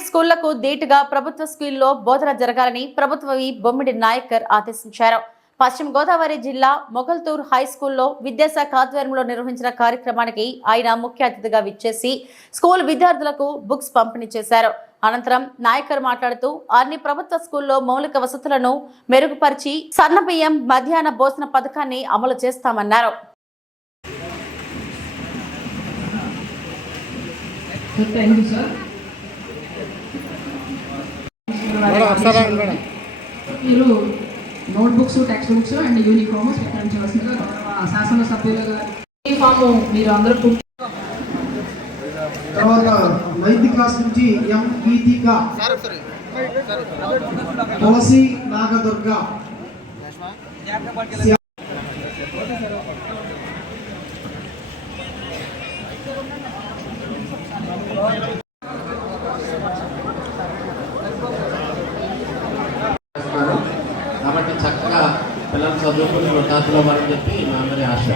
Private స్కూళ్లకు ధీటుగా ప్రభుత్వ స్కూల్లో బోధన జరగాలని ప్రభుత్వ బొమ్మిడి నాయకర్ ఆదేశించారు. పశ్చిమ గోదావరి జిల్లా మొగల్తూర్ హై స్కూల్లో విద్యాశాఖ ఆధ్వర్యంలో నిర్వహించిన కార్యక్రమానికి ఆయన ముఖ్య అతిథిగా విచ్చేసి స్కూల్ విద్యార్థులకు బుక్స్ పంపిణీ చేశారు. అనంతరం నాయకర్ మాట్లాడుతూ అన్ని ప్రభుత్వ స్కూల్లో మౌలిక వసతులను మెరుగుపరిచి సన్నబియ్యం మధ్యాహ్న భోజన పథకాన్ని అమలు చేస్తామన్నారు. మీరు notebooks, textbooks and uniform స్వీకరించవలసిందిగా శాసన సభ్యులుగా యూనిఫామ్ మీరు అందరూ. తర్వాత 9th క్లాస్ నుంచి ఎం గీతిక, తులసి నాగదుర్గ, కాబట్టి చక్కగా పిల్లలు చదువుకుని వృద్ధార్థులు అని చెప్పి మా అందరి ఆశ.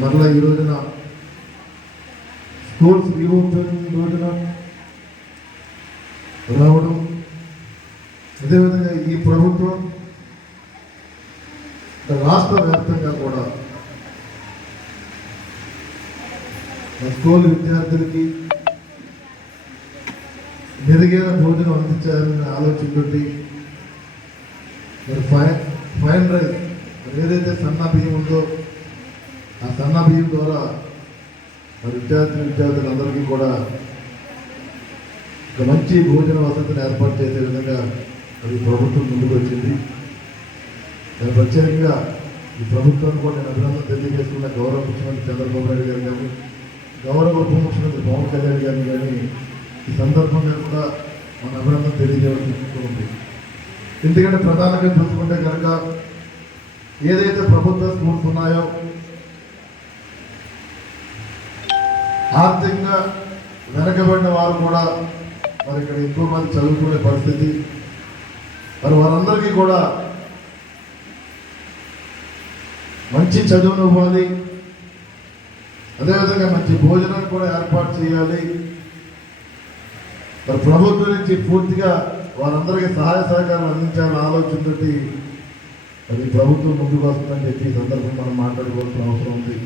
మరలా ఈ రోజున స్కూల్స్ రీఓపెన్ రోజున రావడం, అదేవిధంగా ఈ ప్రభుత్వం రాష్ట్ర వ్యాప్తంగా కూడా స్కూల్ విద్యార్థులకి మెరుగైన భోజనం అందించాలనే ఆలోచనతోటి మరి ఫైన్ రైస్ ఏదైతే సన్న బియ్యం ఉందో ఆ సన్న బియ్యం ద్వారా మరి విద్యార్థులందరికీ కూడా ఒక మంచి భోజన వసతిని ఏర్పాటు చేసే విధంగా మరి ప్రభుత్వం ముందుకు వచ్చింది. మరి ప్రత్యేకంగా ఈ ప్రభుత్వాన్ని కూడా నేను అభినందన తెలియజేస్తున్న గౌరవ ముఖ్యమంత్రి చంద్రబాబు నాయుడు గారు కానీ, గౌరవ ఉప ముఖ్యమంత్రి పవన్ కళ్యాణ్ గారిని కానీ ఈ సందర్భంగా కూడా మన అభినందన తెలియజేస్తుంది. ఎందుకంటే ప్రధానంగా చూసుకుంటే కనుక ఏదైతే ప్రభుత్వ స్కూల్స్ ఉన్నాయో ఆర్థికంగా వెనకబడిన వారు కూడా మరి ఇక్కడ ఎక్కువ మంది చదువుకునే పరిస్థితి, మరి వారందరికీ కూడా మంచి చదువును ఇవ్వాలి, అదేవిధంగా మంచి భోజనాన్ని కూడా ఏర్పాటు చేయాలి. మరి ప్రభుత్వం నుంచి పూర్తిగా వారందరికీ సహాయ సహకారం అందించాలన్న ఆలోచనతోటి మరి ప్రభుత్వం ముందుకు వస్తుందని చెప్పి ఈ సందర్భం మనం మాట్లాడుకోవాల్సిన అవసరం ఉంది.